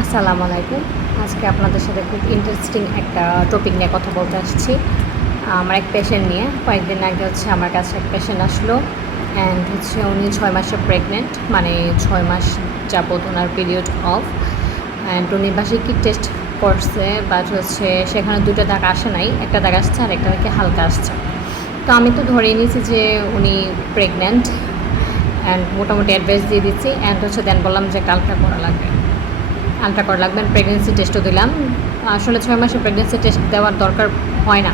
আসসালামু আলাইকুম। আজকে আপনাদের সাথে খুব ইন্টারেস্টিং একটা টপিক নিয়ে কথা বলতে আসছি। আমার এক পেশেন্ট নিয়ে কয়েকদিন আগে আমার কাছে এক পেশেন্ট আসলো অ্যান্ড উনি 6 মাসে প্রেগনেন্ট, মানে 6 মাস যাবত ওনার পিরিয়ড অফ। অ্যান্ড উনি বাসায় কি টেস্ট করছে, বাট সেখানে 2টা দাগ আসে নাই, একটা দাগ আসছে আর একটা নাকি হালকা আসছে। তো আমি তো ধরেই নিয়েছি যে উনি প্রেগনেন্ট অ্যান্ড মোটামুটি অ্যাডভাইস দিয়ে দিচ্ছি অ্যান্ড দেন বললাম যে একটা আলট্রা করা লাগবে, প্রেগনেন্সি টেস্টও দিলাম। আসলে 6 মাসে প্রেগনেন্সি টেস্ট দেওয়ার দরকার হয় না,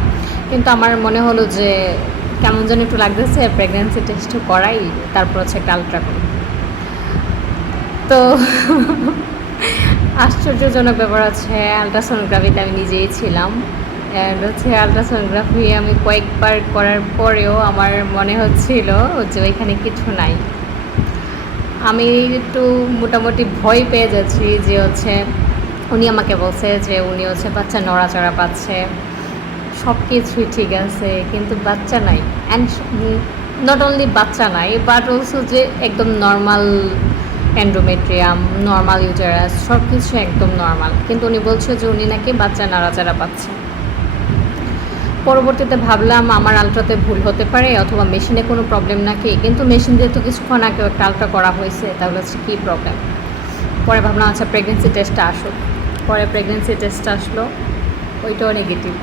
কিন্তু আমার মনে হলো যে কেমন যেন একটু লাগতেছে, প্রেগনেন্সি টেস্টও করাই, তারপর একটা আলট্রা করি। তো আশ্চর্যজনক ব্যাপার আলট্রাসোনোগ্রাফিতে আমি নিজেই ছিলাম অ্যান্ড আলট্রাসোনোগ্রাফি আমি কয়েকবার করার পরেও আমার মনে হচ্ছিল যে ওইখানে কিছু নাই। আমি একটু মোটামুটি ভয় পেয়ে যাচ্ছি যে উনি আমাকে বলছে যে উনি বাচ্চা নড়াচড়া পাচ্ছে, সব কিছুই ঠিক আছে, কিন্তু বাচ্চা নাই। অ্যান্ড নট অনলি বাচ্চা নাই, বাট অলসো যে একদম নর্মাল এন্ডোমেট্রিয়াম, নর্মাল ইউটেরাস, সব কিছু একদম নর্মাল, কিন্তু উনি বলছে যে উনি নাকি বাচ্চা নাড়াচাড়া পাচ্ছে। পরবর্তীতে ভাবলাম আমার আলট্রাতে ভুল হতে পারে অথবা মেশিনে কোনো প্রবলেম নাকি, কিন্তু মেশিন দিয়ে তো কিছুক্ষণ আগে একটা আলট্রা করা হয়েছে, তাহলে কী প্রবলেম। পরে ভাবলাম প্রেগনেন্সি টেস্টটা আসুক। পরে প্রেগনেন্সি টেস্ট আসলো, ওইটাও negative.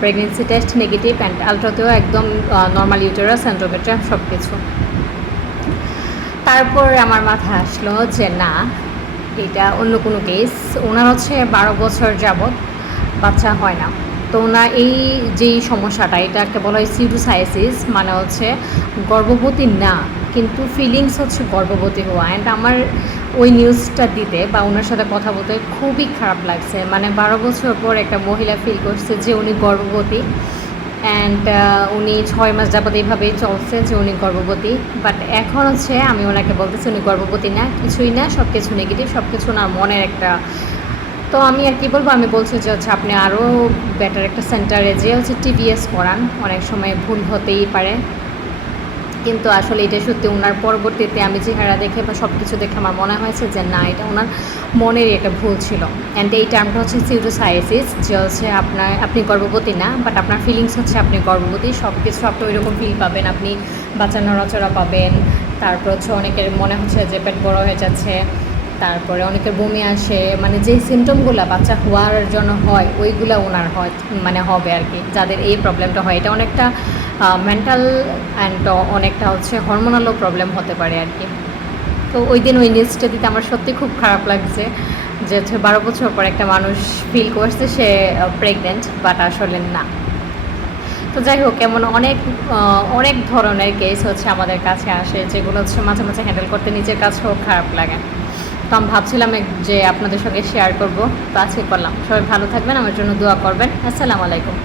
Pregnancy test negative and আলট্রাতেও একদম নর্মাল ইউটেরাস, এন্ডোমেট্রিয়াম, সব কিছু। তারপর আমার মাথায় আসলো যে না, এটা অন্য কোনো কেস। ওনার 12 বছর যাবৎ বাচ্চা হয় না। তো ওনার এই যেই সমস্যাটা, এটাকে বলা হয় সিউডোসাইসিস, মানে গর্ভবতী না, কিন্তু ফিলিংস গর্ভবতী হওয়া। অ্যান্ড আমার ওই নিউজটা দিতে বা ওনার সাথে কথা বলতে খুবই খারাপ লাগছে। মানে 12 বছর পর একটা মহিলা ফিল করছে যে উনি গর্ভবতী অ্যান্ড উনি 6 মাস যাবত এইভাবেই চলছে যে উনি গর্ভবতী। বাট এখন আমি ওনাকে বলতেছি উনি গর্ভবতী না, কিছুই না, সব কিছু নেগেটিভ, সব কিছু ওনার মনের একটা। তো আমি আর কি বলবো, আমি বলছি যে আপনি আরও বেটার একটা সেন্টারে যে টিভিএস করান, অনেক সময় ভুল হতেই পারে। কিন্তু আসলে এটা সত্যি ওনার পরবর্তীতে আমি চেহারা দেখে বা সব কিছু দেখে আমার মনে হয়েছে যে না, এটা ওনার মনেরই একটা ভুল ছিল। অ্যান্ড এই টার্মটা সিউডোসাইসিস, যে আপনি গর্ভবতী না, বাট আপনার ফিলিংস আপনি গর্ভবতী, সব কিছু আপনি ওই রকম ফিল পাবেন, আপনি বাচ্চা নড়াচড়া পাবেন। তারপর অনেকের মনে হচ্ছে যে পেট বড় হয়ে যাচ্ছে, তারপরে অনেকের বমি আসে, মানে যে সিমটমগুলো বাচ্চা হওয়ার জন্য হয় ওইগুলো ওনার হয়, মানে হবে আর কি, যাদের এই প্রবলেমটা হয়। এটা অনেকটা মেন্টাল অ্যান্ড অনেকটা হরমোনালও প্রবলেম হতে পারে আর কি। তো ওই দিন ওই নিউজটা দিতে আমার সত্যি খুব খারাপ লাগছে যে 12 বছর পর একটা মানুষ ফিল করছে সে প্রেগনেন্ট, বাট আসলে না। তো যাই হোক, এমন অনেক ধরনের কেস আমাদের কাছে আসে, যেগুলো মাঝে মাঝে হ্যান্ডেল করতে নিজের কাছেও খারাপ লাগে। তো আমি ভাবছিলাম যে আপনাদের সঙ্গে শেয়ার করব, তো আজকে করলাম। সবাই ভালো থাকবেন, আমার জন্য দোয়া করবেন। আসসালামু আলাইকুম।